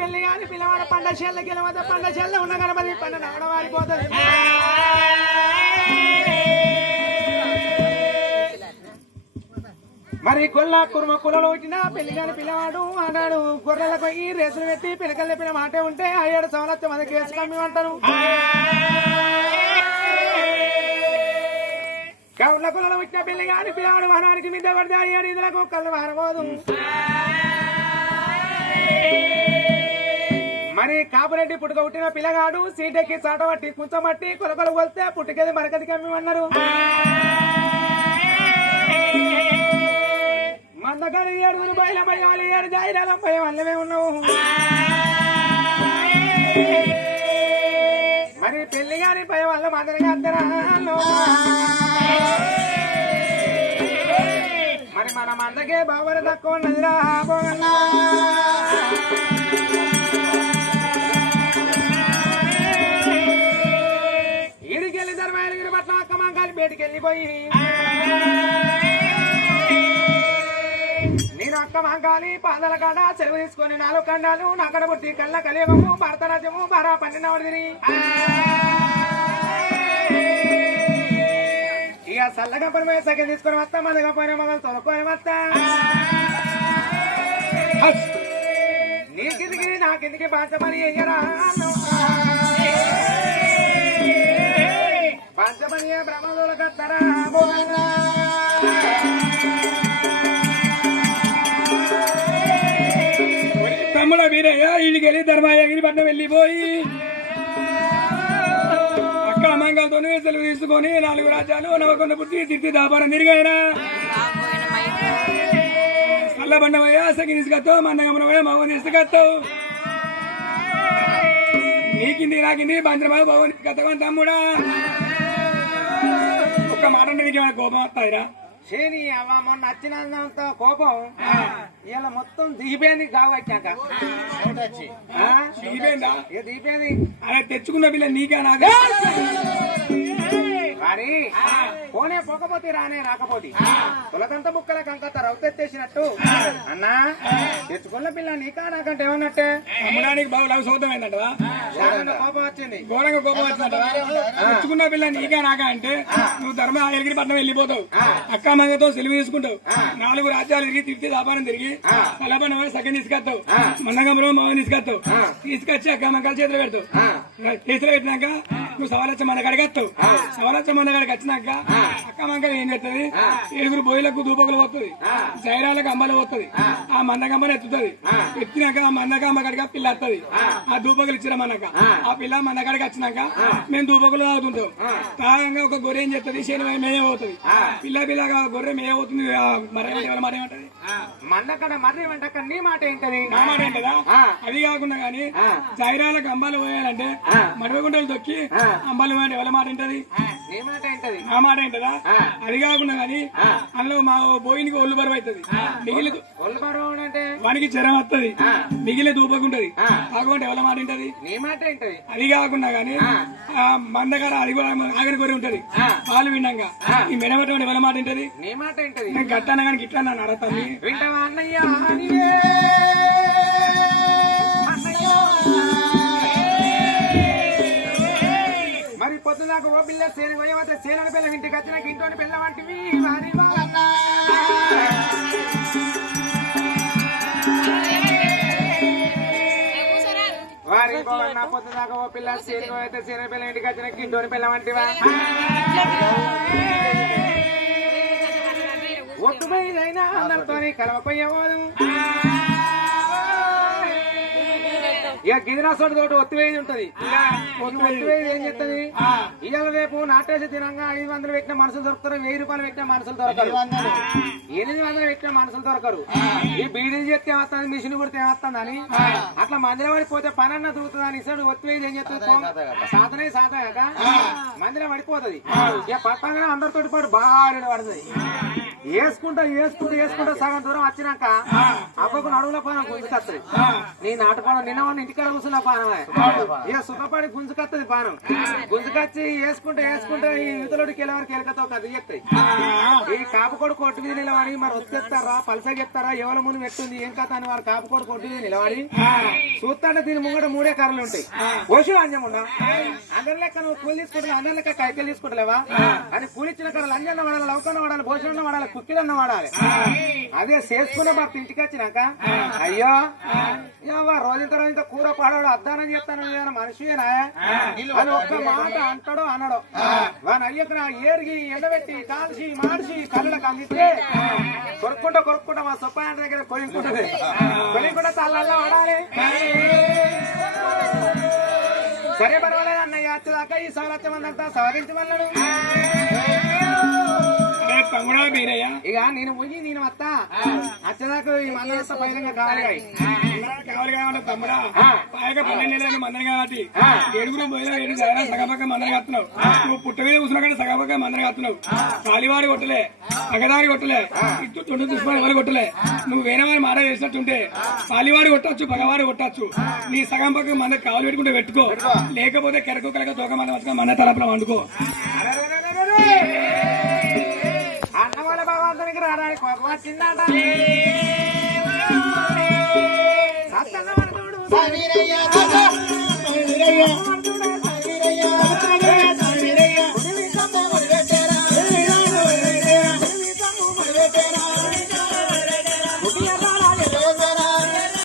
పెళ్లి కానీ పిల్లవాడ పండ చెల్ల గెలవద్ద పండ చెల్ల ఉన్న గణపతి పండ నగడ వారిపోతుంది మరి గొల్ల కుర్మ కులలో వచ్చిన పెళ్లి కాని పిల్లవాడు అన్నాడు గొర్రెలకు పోయి రేసులు పెట్టి పిలకలు చెప్పిన మాట ఉంటే ఆ 7 సంవత్సరం మనకి కేసు కమ్మి అంటారు కౌళ్ళ కులలో వచ్చిన పెళ్లి కాని పిల్లవాడు వనానికి మీద పడితే 7 ఇదులకు కళ్ళు మారబోదు మరి కాపురెడ్డి పుట్టుక పుట్టిన పిల్లగాడు సీటెక్కి చాటబట్టి కూర్చోబట్టి కొలకొలు కొలితే పుట్టుకేది మరకది కమ్మి అన్నారు మందగారు 7 బయల భయం 7 జాయిరాల భయం అల్లమే ఉన్నావు మరి పెళ్లి గాని భయం వల్ల మందరిగా అందరాలు మరి మన మందకే బావర తక్కువ ఉన్నదిరా ఈడికెళ్ళి ధర్మాయలగిరి పట్ల అక్క మంగాలి బయటికి వెళ్ళిపోయి నేను అక్క మంగాలి పాదల కాడ సెలవు తీసుకొని 4 ఖండాలు నాకడ పుట్టి కళ్ళ కలియుగము భరతరాజ్యము బారా 12వ తిని ఇక చల్లగా పని సగం తీసుకొని వస్తా మదగా పోయిన మగలు తొలకొని వస్తా నీకిందికి నాకిందికి పంచమని అయ్యరా పంచమని బ్రహ్మదోల కత్తరా తమ్ముడ వీరయ్య ఇడికెళ్ళి ధర్మాయగిరి పట్నం వెళ్ళిపోయి అక్క అమ్మంగాలతో సెలవు తీసుకొని 4 రాజ్యాలు నవకొండ పుట్టి తిట్టి దాపారం తిరిగాయరా చల్లబండమయ్యా సగి తీసుకొస్తావు మందగమనమయ్యా మగ తీసుకొస్తావు నీకింది నాకింది బంద్రమా బాబు తీసుకొస్తావు తమ్ముడా ఒక్క మాట నీకు ఏమైనా కోపం వస్తాయిరా శని అవ్వ మొన్న నచ్చినంత కోపం ఇలా మొత్తం దిగిపోయింది కావచ్చాక దిగిపోయిందా దిగిపోయింది అలా తెచ్చుకున్న పిల్ల నీకా నాగా మరి పోనే పోకపోతే రానే రాకపోతే తులకంత బుక్కల కంకత రౌతెత్తేసినట్టు అన్నా తెచ్చుకున్న పిల్ల నీకా నాకంటే ఏమన్నట్టే అమ్మడానికి బాబు లవ్ సౌతం అయిందంటవా కోపం వచ్చింది ఘోరంగా కోపం వచ్చిందంటవా తెచ్చుకున్న పిల్ల నీకా నాకా అంటే నువ్వు ధర్మాయగిరి పట్నం వెళ్ళిపోతావు అక్క మంగతో సెలవు తీసుకుంటావు 4 రాజ్యాలు తిరిగి తిరిగి వ్యాపారం తిరిగి సలబన సగం తీసుకొస్తావు మందగంలో మగని తీసుకొస్తావు తీసుకొచ్చి అక్క మంగళ చేతులు పెడతావు చేతులు పెట్టినాక నువ్వు సవాలచ్చ మన కాడికి వస్తావు సవాలచ్చ మన కాడికి వచ్చినాక అక్క మంగళ ఏం చేస్తుంది 7 బోయిలకు దూపకులు పోతుంది జైరాలకు అమ్మలు పోతుంది ఆ మందగమ్మని ఎత్తుతుంది ఎత్తినాక ఆ మందగమ్మ కాడికి పిల్ల వస్తుంది ఆ దూపకులు ఇచ్చిరమన్నాక ఆ పిల్ల మన కాడికి వచ్చినాక మేము దూపకులు తాగుతుంటాం తాగంగా ఒక గొర్రె ఏం చెప్తుంది శని మేమే పోతుంది పిల్ల పిల్లగా గొర్రె మేమే పోతుంది మరేమంటే మాట ఏమంటది మన్నక్కడ మర్రేమంటక్క నీ మాట ఏంటది నా మాట ఏంటదా అది కాకుండా గాని జైరాలకు అంబాలు పోయాలంటే మడవగుంటలు తొక్కి అంబాలు పోయాలంటే ఎవరి మాట ఏంటది నా మాట ఏంటదా అది కాకుండా గాని అందులో మా బోయినికి ఒళ్ళు బరువు అవుతుంది మిగిలి ఒళ్ళు బరువు అంటే వానికి జ్వరం వస్తుంది మిగిలి దూపకుంటది కాకుండా ఎవరి మాట ఏంటది నీ మాట ఏంటది అది కాకుండా గాని మందగార అది కూడా ఆగని కొరి ఉంటది పాలు విన్నాక ఈ మెడబెట్టమని ఎవరి మాట ఏంటది నీ మాట ఏంటది నేను గట్టాన కానీ గిట్లా నన్ను అడతాను వింటావా అన్నయ్య మరి పొద్దుదాకా ఓ పిల్ల సేన పోయేవతే సేనని పిల్ల ఇంటికి వచ్చినాక ఇంట్లోని పిల్ల వంటివి వారి వారి పొద్దుదాకా ఓ పిల్ల సేన పోయితే సేన పిల్ల ఇంటికి వచ్చినాక ఇంట్లోని పిల్ల వంటివా ఒట్టుపోయినైనా అందరితో కలవపోయేవాడు ఇక గిరినాసోటి తోటి ఒత్తివేది ఉంటది ఒత్తివేది ఏం చెప్తుంది ఇవాళ రేపు నాటేసి తినంగా 500 పెట్టిన మనుషులు దొరుకుతారు 1000 రూపాయలు పెట్టిన మనుషులు దొరకరు 800 పెట్టిన మనుషులు దొరకరు ఈ బీడీ చెప్తే ఏమవుతుంది మిషన్ కొడితే ఏమవుతుంది అని అట్లా మందిరం పడిపోతే పనన్నా దొరుకుతుంది అని ఇస్తాడు ఒత్తివేది ఏం చెప్తుంది సాధనే సాధక మందిరం పడిపోతుంది ఇక పట్టంగానే అందరితోటి పాటు బాగా పడుతుంది వేసుకుంటా సగం దూరం వచ్చినాక అవ్వకు నడువుల పానం గుంజుకత్తది. నీ నాటు పానం నిన్న ఇంటికాడ కూర్చున్న పానమే ఇక సుఖపడి గుంజుకత్తది. పానం గుంజుకొచ్చి వేసుకుంటే ఈ యువతలోడికి వెళ్ళేవారికి ఎలకతో కది చెప్తాయి. ఈ కాపుకోడు కొట్టు మీద నిలబడి మరి వచ్చేస్తారా పలసగెత్తారా ఎవరి ముందు పెట్టుంది ఏం కథ అని వారు కాపుకోడు కొట్టు మీద నిలబడి చూస్తాంటే దీని ముంగట 3 కర్రలు ఉంటాయి. ఓషు అంజముండా అందరి లెక్క నువ్వు కూలి తీసుకుంటా అందరి లెక్క కైకెళ్ళి తీసుకుంటలేవా అని కూలిచ్చిన కర్రలు అంజన్న వాడాలి, లవకన్న వాడాలి, భోజనం వాడాలి, కుక్కిలన్న వాడాలి. అదే చేసుకున్న భర్త ఇంటికి వచ్చినాక అయ్యో రోజంత కూర పాడాడు అద్దానని చెప్తాను మనిషినా అని ఒక్క మాట అంటాడో అనడో వాని అయ్యకు నా ఏరిగి ఎండబెట్టి కాల్చి మార్చి కళ్ళకు అందిస్తే కొరుక్కుంటా మా సొప్పాయ దగ్గర కొలింకుంటే తల్లల్లా వాడాలి. సరే పర్వాలేదు అన్నయ్య వచ్చేదాకా ఈ సౌలత్యమంతా సవరించమన్నాడు. ఇక నేను పోయి నేను వస్తా వచ్చేదాకా ఈ మందరంతా పైన కావాలి తమ్ముడా పైగా 12 నెలలు మందరం కాబట్టి 7 పోయినా 7 సగపక్క మందరం కత్తున్నావు. నువ్వు పుట్ట మీద కూర్చున్నా కానీ సగపక్క మందరం కత్తున్నావు. కాలివాడి కొట్టలే పగదారి కొట్టలే ఇటు తొండు దుష్పాడి వాడి కొట్టలే. నువ్వు వేరే వారి మాట చేసినట్టుంటే కాలివాడి కొట్టచ్చు పగవాడి కొట్టచ్చు. నీ సగం పక్క మంద కాలు పెట్టుకుంటే పెట్టుకో, లేకపోతే కెరకుక్కలక తోక మంద వచ్చుకొని మన తలపురం వండుకో. అన్నవాళ్ళ భగవంతునికి రావడానికి కోపం వచ్చిందట. సత్తన్న